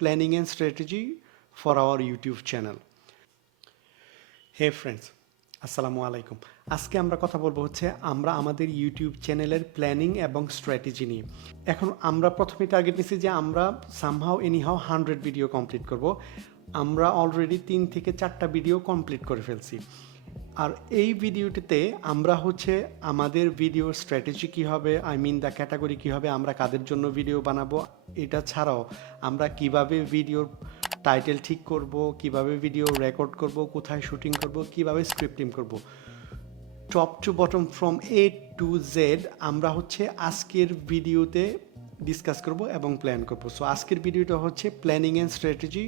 Planning and strategy for our YouTube channel. Hey friends, আসসালামু আলাইকুম। আজকে আমরা কথা বলবো হচ্ছে আমরা আমাদের ইউটিউব চ্যানেলের প্ল্যানিং এবং স্ট্র্যাটেজি নিয়ে। এখন আমরা প্রথমে টার্গেট নিচ্ছি যে আমরা সামহাও এনিহাও 100 ভিডিও কমপ্লিট করব। আমরা অলরেডি 3 থেকে 4টা ভিডিও কমপ্লিট করে ফেলছি। আর এই ভিডিওটিতে আমরা হচ্ছে আমাদের ভিডিওর স্ট্র্যাটেজি কী হবে, দ্য ক্যাটাগরি কী হবে, আমরা কাদের জন্য ভিডিও বানাবো, এটা ছাড়াও আমরা কিভাবে ভিডিওর টাইটেল ঠিক করব, কিভাবে ভিডিও রেকর্ড করব, কোথায় শুটিং করব, কিভাবে স্ক্রিপ্টিং করব, top to bottom from A to Z আমরা হচ্ছে আজকের ভিডিওতে ডিসকাস করব এবং প্ল্যান করব। সো আজকের ভিডিওটা হচ্ছে planning and strategy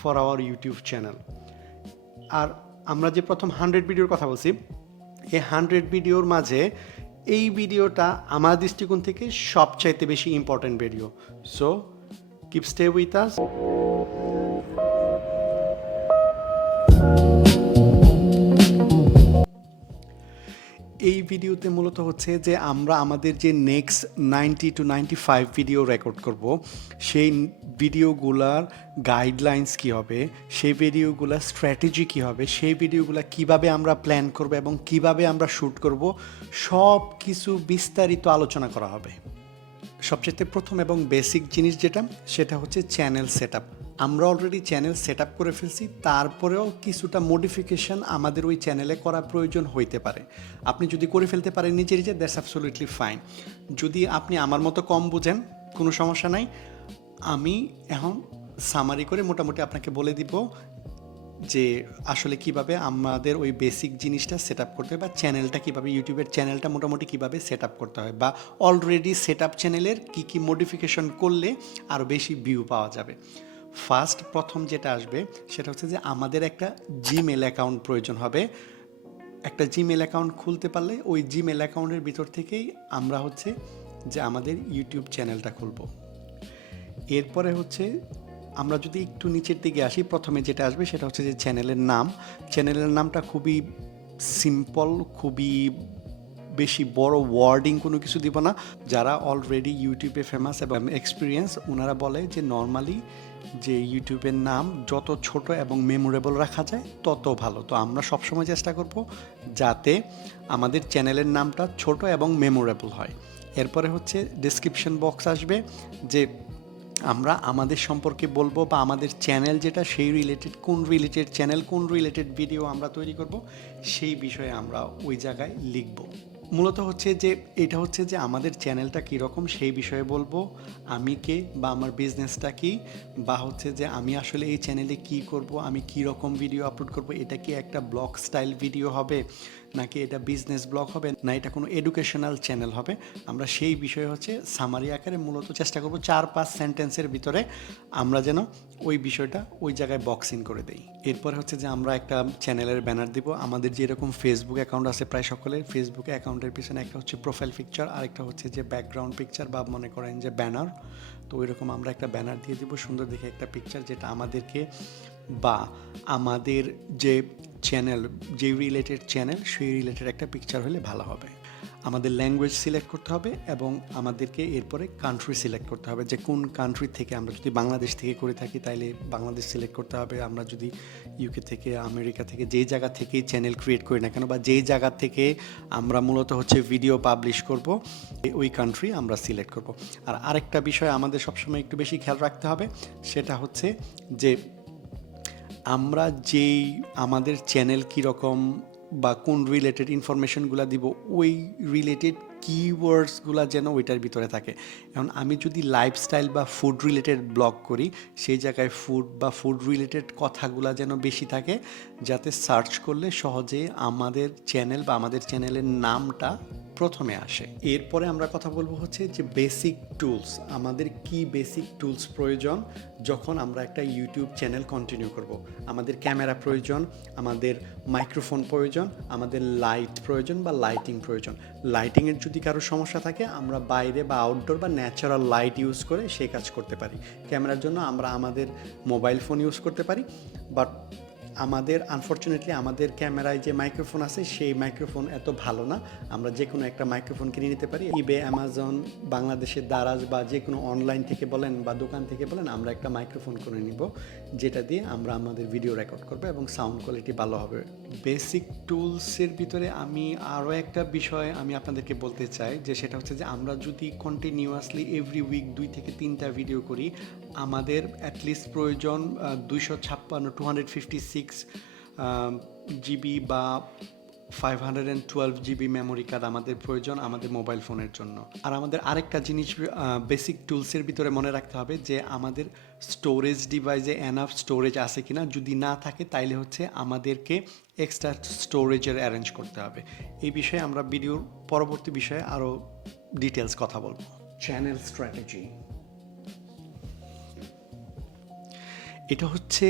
for our YouTube channel. আর আমরা যে প্রথম 100 ভিডিওর কথা বলছি, এই 100 ভিডিওর মাঝে এই ভিডিওটা আমার দৃষ্টিকোণ থেকে সবচাইতে বেশি important video. So keep stay with us. এই ভিডিওতে মূলত হচ্ছে যে আমরা আমাদের যে নেক্সট 90 to 95 ভিডিও রেকর্ড করব, সেই ভিডিওগুলার গাইডলাইন্স কী হবে, সেই ভিডিওগুলার স্ট্র্যাটেজি কী হবে, সেই ভিডিওগুলো কিভাবে আমরা প্ল্যান করব এবং কিভাবে আমরা শ্যুট করব, সব কিছু বিস্তারিত আলোচনা করা হবে। সবচেয়ে প্রথম এবং বেসিক জিনিস যেটা, সেটা হচ্ছে চ্যানেল সেট আপ। আমরা অলরেডি চ্যানেল সেট আপ করে ফেলছি, তারপরেও কিছুটা মডিফিকেশন আমাদের ওই চ্যানেলে করা প্রয়োজন হইতে পারে। আপনি যদি করে ফেলতে পারেন নিজে নিজে, দ্যাটস অ্যাবসলিউটলি ফাইন। যদি আপনি আমার মতো কম বুঝেন, কোনো সমস্যা নাই। আমি এখন সামারি করে মোটামুটি আপনাকে বলে দিব যে আসলে কিভাবে আমাদের ওই বেসিক জিনিসটা সেট আপ করতে হয়, বা চ্যানেলটা কীভাবে, ইউটিউবের চ্যানেলটা মোটামুটি কীভাবে সেট আপ করতে হয়, বা অলরেডি সেট আপ চ্যানেলের কী কী মডিফিকেশন করলে আরও বেশি ভিউ পাওয়া যাবে। প্রথম যেটা আসবে সেটা হচ্ছে যে আমাদের একটা জিমেল অ্যাকাউন্ট প্রয়োজন হবে। একটা জিমেল অ্যাকাউন্ট খুলতে পারলে ওই জিমেল অ্যাকাউন্টের ভিতর থেকেই আমরা হচ্ছে যে আমাদের ইউটিউব চ্যানেলটা খুলব। এরপরে হচ্ছে আমরা যদি একটু নিচের দিকে আসি, প্রথমে যেটা আসবে সেটা হচ্ছে যে চ্যানেলের নাম। চ্যানেলের নামটা খুবই সিম্পল, খুবই বেশি বড় ওয়ার্ডিং কোনো কিছু দিব না। যারা অলরেডি ইউটিউবে ফেমাস এবং এক্সপিরিয়েন্স, ওনারা বলে যে নর্মালি যে ইউটিউবের নাম যত ছোট এবং মেমোরেবল রাখা যায় তত ভালো। তো আমরা সবসময় চেষ্টা করব যাতে আমাদের চ্যানেলের নামটা ছোট এবং মেমোরেবল হয়। এরপরে হচ্ছে ডেসক্রিপশন বক্স আসবে, যে আমরা আমাদের সম্পর্কে বলবো, বা আমাদের চ্যানেল যেটা সেই রিলেটেড, কোন রিলেটেড চ্যানেল, কোন রিলেটেড ভিডিও আমরা তৈরি করব, সেই বিষয়ে আমরা ওই জায়গায় লিখব। মূলত হচ্ছে যে এটা হচ্ছে যে আমাদের চ্যানেলটা কীরকম সেই বিষয়ে বলবো, আমি কে বা আমার বিজনেসটা কী, বা হচ্ছে যে আমি আসলে এই চ্যানেলে কী করব, আমি কী রকম ভিডিও আপলোড করব, এটা কি একটা ব্লগ স্টাইল ভিডিও হবে, নাকি এটা বিজনেস ব্লগ হবে, না এটা কোনো এডুকেশনাল চ্যানেল হবে। আমরা সেই বিষয়ে হচ্ছে সামারি আকারে মূলত চেষ্টা করব 4-5 সেন্টেন্সের ভিতরে আমরা যেন ওই বিষয়টা ওই জায়গায় বক্সিং করে দেই। এরপরে হচ্ছে যে আমরা একটা চ্যানেলের ব্যানার দিব। আমাদের যেরকম ফেসবুক অ্যাকাউন্ট আছে প্রায় সকলের, ফেসবুক অ্যাকাউন্টের পিছনে একটা হচ্ছে প্রোফাইল পিকচার, আরেকটা হচ্ছে যে ব্যাকগ্রাউন্ড পিকচার, বা মনে করেন যে ব্যানার। তো ওই রকম আমরা একটা ব্যানার দিয়ে দিব, সুন্দর দেখে একটা পিকচার, যেটা আমাদেরকে বা আমাদের যে চ্যানেল, যে রিলেটেড চ্যানেল, সেই রিলেটেড একটা পিকচার হলে ভালো হবে। আমাদের ল্যাঙ্গুয়েজ সিলেক্ট করতে হবে এবং আমাদেরকে এরপরে কান্ট্রি সিলেক্ট করতে হবে, যে কোন কান্ট্রি থেকে। আমরা যদি বাংলাদেশ থেকে করে থাকি তাহলে বাংলাদেশ সিলেক্ট করতে হবে। আমরা যদি ইউকে থেকে, আমেরিকা থেকে, যেই জায়গা থেকেই চ্যানেল ক্রিয়েট করি না কেন, বা যেই জায়গা থেকে আমরা মূলত হচ্ছে ভিডিও পাবলিশ করব, ওই কান্ট্রি আমরা সিলেক্ট করব। আর আরেকটা বিষয় আমাদের সবসময় একটু বেশি খেয়াল রাখতে হবে, সেটা হচ্ছে যে আমরা যেই আমাদের চ্যানেল কীরকম বা কোন রিলেটেড ইনফরমেশনগুলো দিব, ওই রিলেটেড কিওয়ার্ডসগুলো যেন ওইটার ভিতরে থাকে। এখন আমি যদি লাইফস্টাইল বা ফুড রিলেটেড ব্লগ করি, সেই জায়গায় ফুড বা ফুড রিলেটেড কথাগুলো যেন বেশি থাকে, যাতে সার্চ করলে সহজে আমাদের চ্যানেল বা আমাদের চ্যানেলের নামটা প্রথমে আসে। এরপরে আমরা কথা বলবো হচ্ছে যে বেসিক টুলস। আমাদের কি বেসিক টুলস প্রয়োজন যখন আমরা একটা ইউটিউব চ্যানেল কন্টিনিউ করব। আমাদের ক্যামেরা প্রয়োজন, আমাদের মাইক্রোফোন প্রয়োজন, আমাদের লাইট প্রয়োজন বা লাইটিং প্রয়োজন। লাইটিংয়ের যদি কারো সমস্যা থাকে, আমরা বাইরে বা আউটডোর বা ন্যাচারাল লাইট ইউজ করে সেই কাজ করতে পারি। ক্যামেরার জন্য আমরা আমাদের মোবাইল ফোন ইউজ করতে পারি, বাট আমাদের আনফরচুনেটলি আমাদের ক্যামেরায় যে মাইক্রোফোন আছে সেই মাইক্রোফোন এত ভালো না। আমরা যে কোনো একটা মাইক্রোফোন কিনে নিতে পারি ইবে, অ্যামাজন, বাংলাদেশের দারাজ বা যে কোনো অনলাইন থেকে বলেন বা দোকান থেকে বলেন, আমরা একটা মাইক্রোফোন কিনে নিব যেটা দিয়ে আমরা আমাদের ভিডিও রেকর্ড করবো এবং সাউন্ড কোয়ালিটি ভালো হবে। বেসিক টুলসের ভিতরে আমি আরও একটা বিষয় আমি আপনাদেরকে বলতে চাই, যে সেটা হচ্ছে যে আমরা যদি কন্টিনিউয়াসলি এভরি উইক 2 থেকে 3টা ভিডিও করি, আমাদের অ্যাটলিস্ট প্রয়োজন 256 জিবি বা 512 জিবি মেমোরি কার্ড আমাদের প্রয়োজন আমাদের মোবাইল ফোনের জন্য। আর আমাদের আরেকটা জিনিস বেসিক টুলসের ভিতরে মনে রাখতে হবে যে আমাদের স্টোরেজ ডিভাইসে এনাফ স্টোরেজ আছে কিনা, যদি না থাকে তাইলে হচ্ছে আমাদেরকে এক্সট্রা স্টোরেজের অ্যারেঞ্জ করতে হবে। এই বিষয়ে আমরা ভিডিওর পরবর্তী বিষয়ে আরও ডিটেলস কথা বলবো। চ্যানেল স্ট্র্যাটেজি, এটা হচ্ছে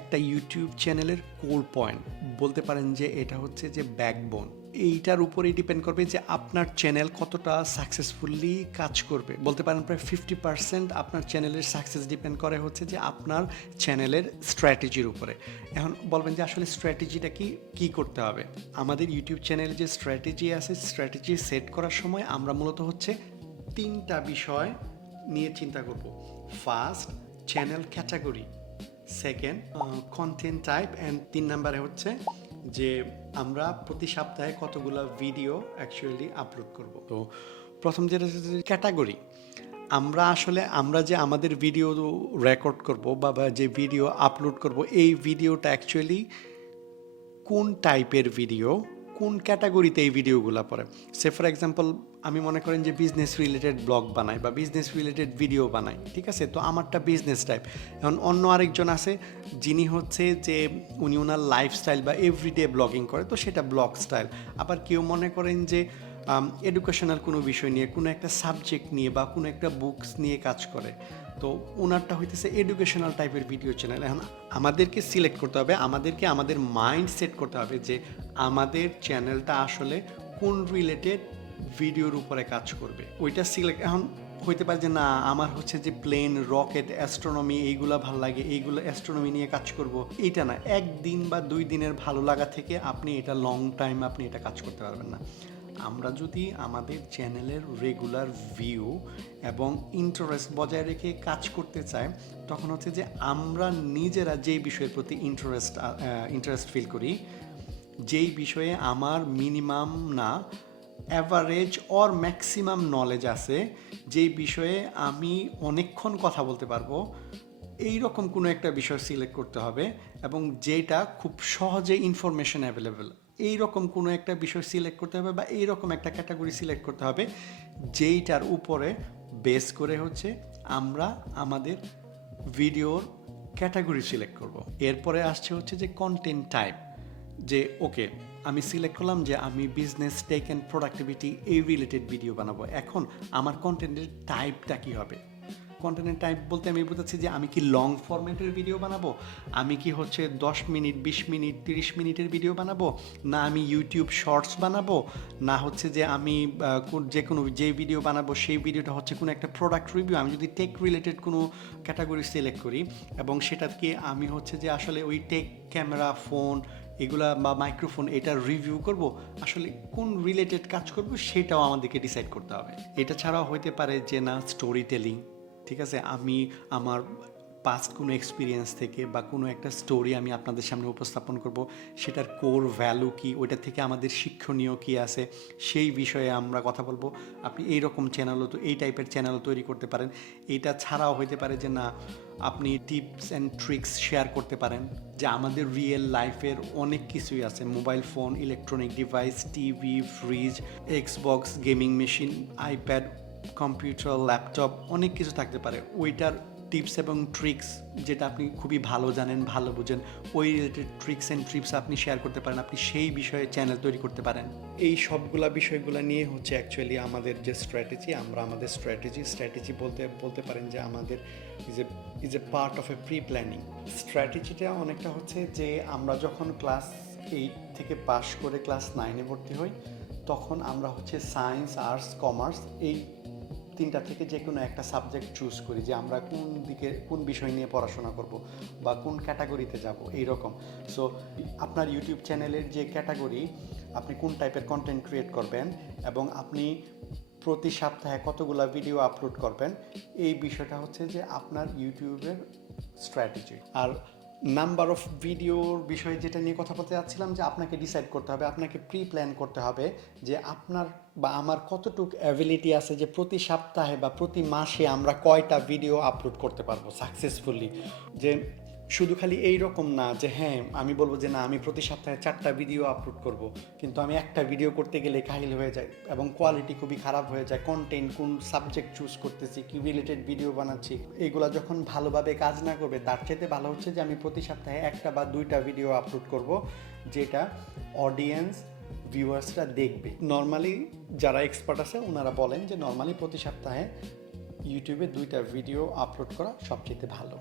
একটা ইউটিউব চ্যানেলের কোর পয়েন্ট, বলতে পারেন যে এটা হচ্ছে যে ব্যাকবোন। এইটার উপরেই ডিপেন্ড করবে যে আপনার চ্যানেল কতটা সাকসেসফুলি কাজ করবে। বলতে পারেন প্রায় 50% আপনার চ্যানেলের সাকসেস ডিপেন্ড করে হচ্ছে যে আপনার চ্যানেলের স্ট্র্যাটেজির উপরে। এখন বলবেন যে আসলে স্ট্র্যাটেজিটা কি করতে হবে। আমাদের ইউটিউব চ্যানেলে যে স্ট্র্যাটেজি আছে, স্ট্র্যাটেজি সেট করার সময় আমরা মূলত হচ্ছে 3টা বিষয় নিয়ে চিন্তা করব। First, channel category, second content type, and 3 নম্বরে হচ্ছে যে আমরা প্রতি সপ্তাহে কতগুলো ভিডিও অ্যাকচুয়ালি আপলোড করব। তো প্রথম যেটা হচ্ছে ক্যাটাগরি, আমরা যে আমাদের ভিডিও রেকর্ড করব বা যে ভিডিও আপলোড করব, এই ভিডিওটা অ্যাকচুয়ালি কোন টাইপের ভিডিও, কোন ক্যাটাগরিতে এই ভিডিওগুলো পড়ে। সে ফর এক্সাম্পল আমি মনে করেন যে বিজনেস রিলেটেড ব্লগ বানাই বা বিজনেস রিলেটেড ভিডিও বানাই, ঠিক আছে, তো আমারটা বিজনেস টাইপ। এখন অন্য আরেকজন আছে যিনি হচ্ছে যে উনি ওনার লাইফস্টাইল বা এভরিডে ব্লগিং করে, তো সেটা ব্লগ স্টাইল। আবার কেউ মনে করেন যে এডুকেশনাল কোনো বিষয় নিয়ে, কোনো একটা সাবজেক্ট নিয়ে বা কোনো একটা বুকস নিয়ে কাজ করে, তো ওনারটা হইতেছে এডুকেশনাল টাইপের ভিডিও চ্যানেল। এখন আমাদেরকে সিলেক্ট করতে হবে, আমাদের মাইন্ড সেট করতে হবে যে আমাদের চ্যানেলটা আসলে কোন রিলেটেড ভিডিওর উপরে কাজ করবে, ওইটা সিলেক্ট। এখন হইতে পারে যে না, আমার হচ্ছে যে প্লেন, রকেট, অ্যাস্ট্রোনমি এইগুলা ভালো লাগে, এইগুলো অ্যাস্ট্রোনমি নিয়ে কাজ করব, এইটা না। 1 দিন বা 2 দিনের ভালো লাগা থেকে আপনি এটা লং টাইম আপনি এটা কাজ করতে পারবেন না। আমরা যদি আমাদের চ্যানেলের রেগুলার ভিউ এবং ইন্টারেস্ট বজায় রেখে কাজ করতে চাই, তখন হচ্ছে যে আমরা নিজেরা যেই বিষয়ের প্রতি ইন্টারেস্ট ফিল করি, যেই বিষয়ে আমার মিনিমাম না অ্যাভারেজ অর ম্যাক্সিমাম নলেজ আছে, যেই বিষয়ে আমি অনেকক্ষণ কথা বলতে পারবো, এই রকম কোনো একটা বিষয় সিলেক্ট করতে হবে এবং যেটা খুব সহজে ইনফরমেশন অ্যাভেলেবেল, এইরকম কোনো একটা বিষয় সিলেক্ট করতে হবে বা এইরকম একটা ক্যাটাগরি সিলেক্ট করতে হবে, যেইটার উপরে বেস করে হচ্ছে আমরা আমাদের ভিডিওর ক্যাটাগরি সিলেক্ট করব। এরপরে আসছে হচ্ছে যে কন্টেন্ট টাইপ, যে ওকে আমি সিলেক্ট করলাম যে আমি বিজনেস, টেক অ্যান্ড প্রোডাক্টিভিটি এই রিলেটেড ভিডিও বানাবো। এখন আমার কন্টেন্টের টাইপটা কী হবে? কন্টেন্টের টাইপ বলতে আমি বুঝাচ্ছি যে আমি কি লং ফরম্যাটের ভিডিও বানাবো, আমি কি হচ্ছে 10 মিনিট, 20 মিনিট, 30 মিনিটের ভিডিও বানাবো, না আমি ইউটিউব শর্টস বানাবো, না হচ্ছে যে আমি যে ভিডিও বানাবো সেই ভিডিওটা হচ্ছে কোনো একটা প্রোডাক্ট রিভিউ। আমি যদি টেক রিলেটেড কোনো ক্যাটাগরি সিলেক্ট করি এবং সেটাকে আমি হচ্ছে যে আসলে ওই টেক, ক্যামেরা, ফোন এগুলা বা মাইক্রোফোন এটার রিভিউ করব, আসলে কোন রিলেটেড কাজ করব সেটাও আমাদেরকে ডিসাইড করতে হবে। এটা ছাড়াও হইতে পারে যে না স্টোরি টেলিং, ঠিক আছে, আমি আমার পাস্ট কোনো এক্সপিরিয়েন্স থেকে বা কোনো একটা স্টোরি আমি আপনাদের সামনে উপস্থাপন করব, সেটার কোর ভ্যালু কি, ওইটা থেকে আমাদের শিক্ষণীয় কি আছে সেই বিষয়ে আমরা কথা বলবো। আপনি এইরকম চ্যানেলও তো, এই টাইপের চ্যানেলও তৈরি করতে পারেন। এইটা ছাড়াও হইতে পারে যে না আপনি টিপস অ্যান্ড ট্রিক্স শেয়ার করতে পারেন, যে আমাদের রিয়েল লাইফের অনেক কিছুই আছে, mobile phone, electronic device, TV, fridge, Xbox, gaming machine, iPad, computer, laptop, অনেক কিছু থাকতে পারে। ওইটার টিপস এবং ট্রিক্স যেটা আপনি খুবই ভালো জানেন, ভালো বুঝেন, ওই রিলেটেড ট্রিক্স অ্যান্ড টিপস আপনি শেয়ার করতে পারেন, আপনি সেই বিষয়ে চ্যানেল তৈরি করতে পারেন। এই সবগুলা বিষয়গুলো নিয়ে হচ্ছে অ্যাকচুয়ালি আমাদের যে স্ট্র্যাটেজি, আমরা আমাদের স্ট্র্যাটেজি বলতে পারেন যে আমাদের is a part of a pre planning. স্ট্র্যাটেজিটা অনেকটা হচ্ছে যে আমরা যখন ক্লাস 8 থেকে পাশ করে ক্লাস 9-এ ভর্তি হই, তখন আমরা হচ্ছে সায়েন্স, আর্টস, কমার্স এই তিনটা থেকে যে কোনো একটা সাবজেক্ট চুজ করি যে আমরা কোন বিষয় নিয়ে পড়াশোনা করব বা কোন ক্যাটাগরিতে যাব এইরকম। সো আপনার ইউটিউব চ্যানেলের যে ক্যাটাগরি, আপনি কোন টাইপের কন্টেন্ট ক্রিয়েট করবেন এবং আপনি প্রতি সপ্তাহে কতগুলো ভিডিও আপলোড করবেন, এই বিষয়টা হচ্ছে যে আপনার ইউটিউবের স্ট্র্যাটেজি। আর নাম্বার অফ ভিডিওর বিষয়ে যেটা নিয়ে কথা বলতে যাচ্ছিলাম, যে আপনাকে ডিসাইড করতে হবে, আপনাকে প্রি প্ল্যান করতে হবে যে আপনার বা আমার কতটুকু অ্যাবিলিটি আছে যে প্রতি সপ্তাহে বা প্রতি মাসে আমরা কয়টা ভিডিও আপলোড করতে পারবো সাকসেসফুলি। যে শুধু খালি এই রকম না যে হ্যাঁ আমি বলবো যে না আমি প্রতি সপ্তাহে 4টা ভিডিও আপলোড করব, কিন্তু আমি একটা ভিডিও করতে গেলে কাহিল হয়ে যায় এবং কোয়ালিটি খুবই খারাপ হয়ে যায়। কন্টেন্ট, কোন সাবজেক্ট চুজ করতেছি, কি রিলেটেড ভিডিও বানাচ্ছি, এইগুলা যখন ভালোভাবে কাজ না করবে, তার চাইতে ভালো হচ্ছে যে আমি প্রতি সপ্তাহে 1টা বা 2টা ভিডিও আপলোড করব যেটা অডিয়েন্স ভিউয়ার্সরা দেখবে। নর্মালি যারা এক্সপার্ট আছে ওনারা বলেন যে নর্মালি প্রতি সপ্তাহে ইউটিউবে 2টা ভিডিও আপলোড করা সবচেয়ে ভালো।